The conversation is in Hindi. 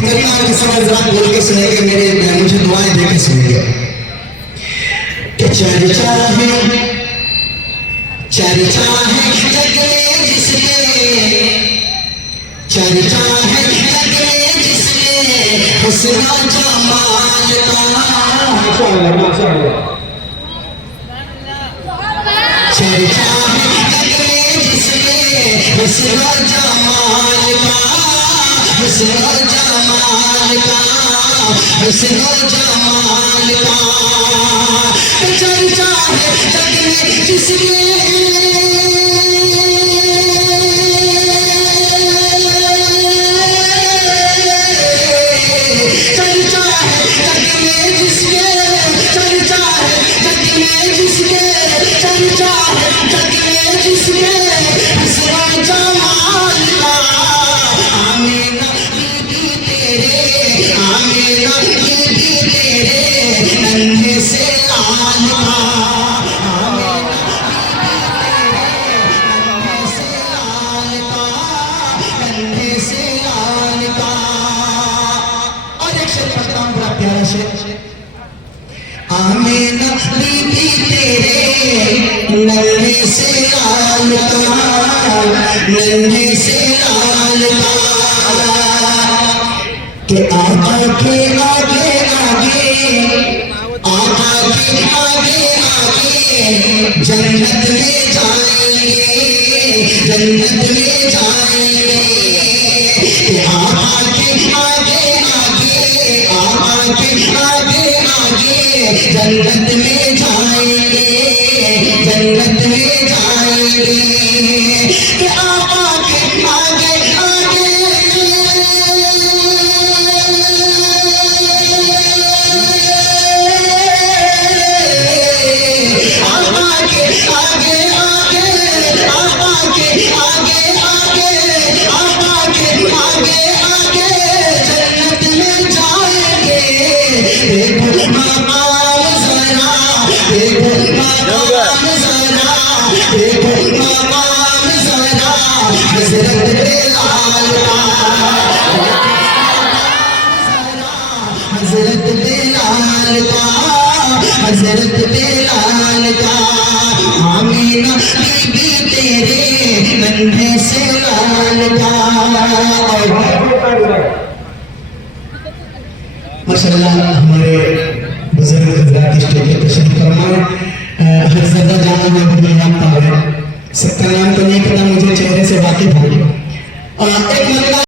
करीना के समय जरा बोल के सुनेंगे, मेरे मुझे दुआएं दे के सुनेंगे। चर्चा है जग में जिसने, चर्चा है जग में जिसने हुस्न जमाल का, चर्चा है जग में जिसने हुस्न जमाल का, हुस्न जमाल का, हुस्न जमाल का। चर्चा है जग में जिसने, चर्चा है जग में जिसके, चर्चा है जग में जिसके, चर्चा है जग में जिसके हुस्न जमाल का। आमीना बीबी तेरे, आमीना बीबी तेरे नन्हे से लाल का, आमीना बीबी तेरे नन्हे से लाल का, नन्हे से लाल का। और एक शेर पढ़ता हूँ, बड़ा प्यारा शेर। आमीना बीबी तेरे नन्हे से लाल का, नन्हे से लाल का। के आका के आगे आगे, आका के आगे आगे जन्नत में जाएंगे, जन्नत में जाएंगे। के आका के आगे आगे, आका के आगे आगे जन्नत में जाएंगे, जन्नत में जाएंगे। के आका के आगे आगे, हज़रत बिलाल का, हज़रत बिलाल का। आमीना बीबी तेरे नन्हे से लाल का। माशाअल्लाह हमारे बुजुर्ग हज़रात स्टेज पे तशरीफ फरमाए। हज़रत जाना में नाम था, सबका नाम तो नहीं पता, मुझे चेहरे से वाकिफ हूँ। एक मतलब